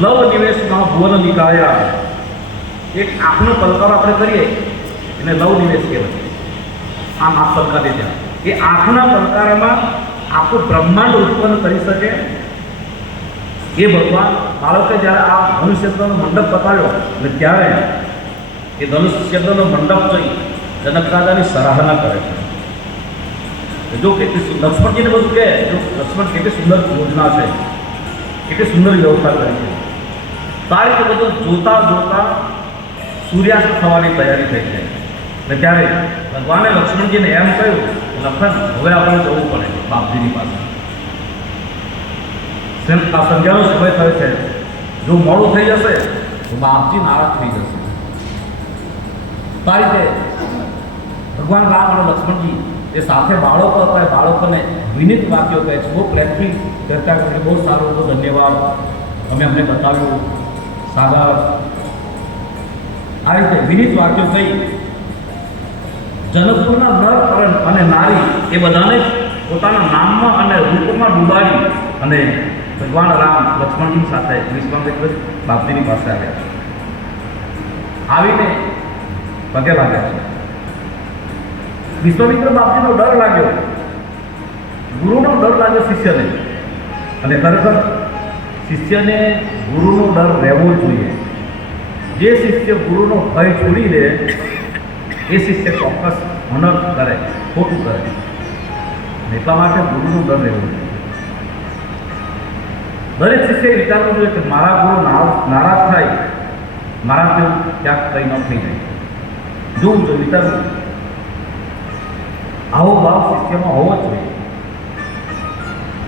લવ નિવેશમાં ભુવન નિકાયા એક આંખનો પલકારો આપણે કરીએ, એને લવ નિવેશ કહેવાય. આમ આ પલકાર ત્યાં એ આંખના પલકારામાં આખું બ્રહ્માંડ ઉત્પન્ન કરી શકે. એ ભગવાન બાળકે જ્યારે આ ધનુષ્યત્રનો મંડપ બતાવ્યો અને ત્યારે એ ધનુષ્યત્રનો મંડપ જોઈ જનક રાજાની સરાહના કરે છે. જો સુ- લક્ષ્મણજીને બધું કહે, જો લક્ષ્મણ કેટલી સુંદર યોજના છે. કેટલી સુંદર વ્યવસ્થા કરી છે. તો આ રીતે બધું જોતા જોતા સૂર્યાસ્ત થવાની તૈયારી થઈ જાય. અને ત્યારે ભગવાને લક્ષ્મણજીને એમ કહ્યું લખન, હવે આપણે જવું પડે બાપજીની પાસે. આ સંધ્યાનો સમય થયો છે. જો મોડું થઈ જશે, તો બાપજી નારાજ થઈ જશે. તો આ રીતે ભગવાન રામ અને લક્ષ્મણજી એ સાથે બાળકો હતા, એ બાળકોને વિનિત વાક્યો કહે છે. બહુ પ્રેમથી ચર્ચા કરી, બહુ સારું, બહુ ધન્યવાદ. અમે અમને બતાવ્યું. સાગર, આ રીતે વિનિત વાક્યો કહી જનકપુરના નર અને નારી એ બધાને પોતાના નામમાં અને રૂપમાં ડૂબાડી અને ભગવાન રામ લક્ષ્મણજી સાથે વિશ્વામિત્ર બાપજીની પાસે આવ્યા આવીને પગે લાગ્યા છે. વિશ્વામિત્ર બાપજીનો ડર લાગ્યો. ગુરુનો ડર લાગ્યો શિષ્યને. અને ખરેખર શિષ્યને ગુરુનો ડર રહેવો જોઈએ. જે શિષ્ય ગુરુનો ભય છોડી દે, એ શિષ્ય ચોક્કસ હનર કરે, ખોટું કરે. એટલા માટે ગુરુનો ડર રહેવો જોઈએ. દરેક શિષ્ય વિચારવું જોઈએ કે મારા ગુરુ નારાજ થાય મારા જેવું ક્યાંક કંઈ ન થઈ જાય. જોવું જોઈએ વિચારવું આવો ભાવ શિષ્યમાં હોવો જ જોઈએ.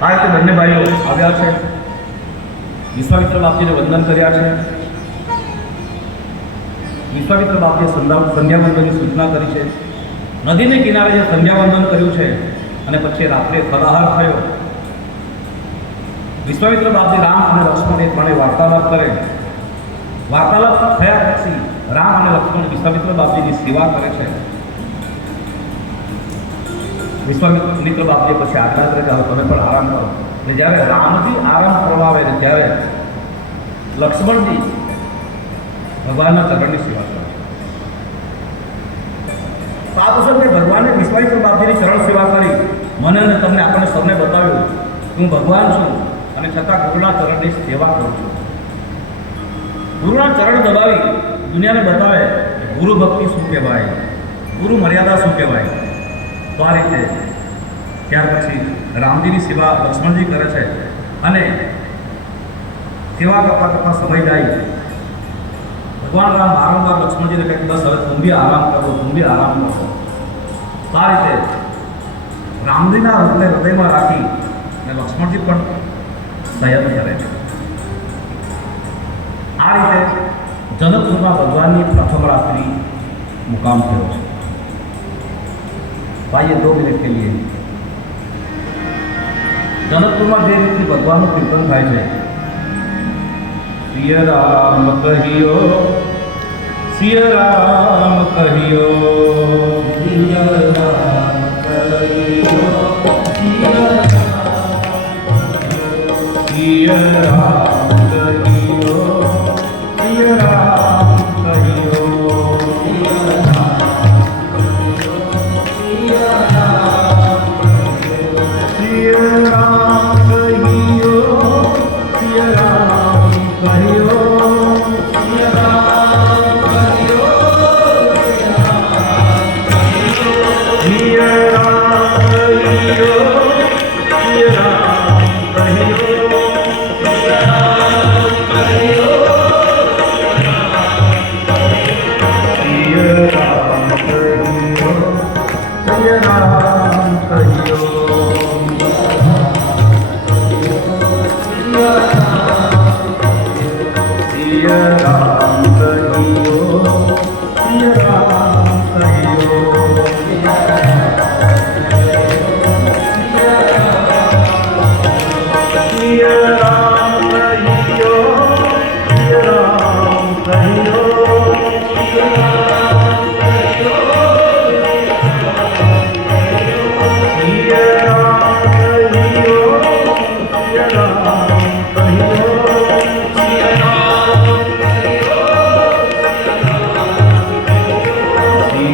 આ રીતે બંને ભાઈઓ આવ્યા છે. વિશ્વામિત્ર બાપજીને વંદન કર્યા છે. વિશ્વામિત્ર બાપજીએ સંધ્યા સંધ્યાવંદનની સૂચના કરી છે. નદીને કિનારે જે સંધ્યાવંદન કર્યું છે અને પછી રાત્રે ફલાહાર થયો. વિશ્વામિત્ર બાપજી રામ અને લક્ષ્મણ એ ત્રણેય વાર્તાલાપ કરે. વાર્તાલાપ થયા પછી રામ અને લક્ષ્મણ વિશ્વામિત્ર બાપજીની સેવા કરે છે. વિશ્વામિત્ર બાપજી પછી આજ્ઞા કરે કે તમે પણ આરામ કરો. એટલે જ્યારે રામજી આરામ કરવા ને ત્યારે લક્ષ્મણજી ભગવાનના ચરણની સેવા કરે. તો આ પ્રસંગે ભગવાને વિશ્વામિત્ર બાપજીની ચરણ સેવા કરી. મને અને તમને, આપણને સૌને બતાવ્યું. હું ભગવાન છું અને છતાં ગુરુના ચરણની સેવા કરું છું. ગુરુના ચરણ દબાવી દુનિયાને બતાવે ગુરુ ભક્તિ શું કહેવાય? ગુરુ મર્યાદા શું કહેવાય? તો આ રીતે ત્યાર પછી રામજીની સેવા લક્ષ્મણજી કરે છે અને સેવા કરતા કરતા સમય જાય. ભગવાન રામ વારંવાર લક્ષ્મણજીને કહે કે બસ હવે તું બી આરામ કરો, તું બી આરામ કરો. તો આ રીતે રામજીના હૃદય હૃદયમાં રાખી અને લક્ષ્મણજી પણ સંયમ કરે છે. આ રીતે જનકપુરમાં ભગવાનની પ્રથમ રાત્રિ મુકામ થયો છે. बाइए दो मिनट के लिए। जनकपुर में जे रीति भगवान नु कीर्तन थाय छे राम कहियो, सिय राम कहियो। सिय Mira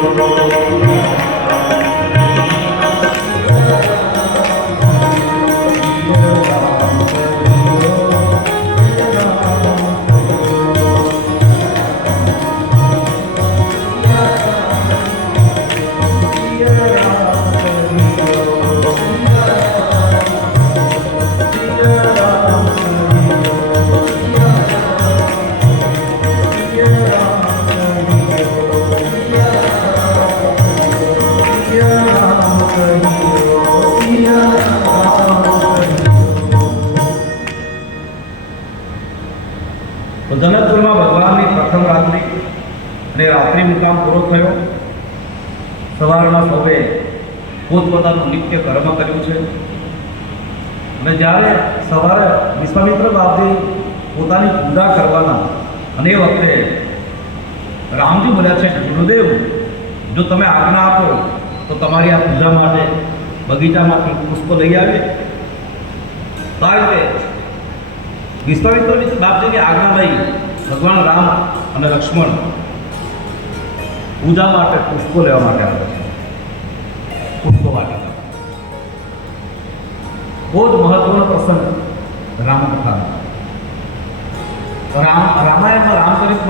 કહ્યો મુકામ પૂરો થયો. સવારમાં સૌએ પોતપોતાનું નિત્ય કર્મ કર્યું છે. અને જ્યારે સવારે વિશ્વામિત્ર બાપજી પોતાની પૂજા કરવાના અને વખતે રામજી બોલ્યા છે, ગુરુદેવ, જો તમે આજ્ઞા આપો, તો તમારી આ પૂજા માટે બગીચામાંથી પુષ્પો લઈ આવે આ રીતે વિશ્વામિત્ર બાપજીની આજ્ઞા લઈ ભગવાન રામ અને લક્ષ્મણ પૂજા માટે પુષ્પો લેવા માટે આવે છે. પુષ્પો વાટિકા બહુ જ મહત્વનો પ્રસંગ રામકથા રામ, રામાયણમાં રામચરિત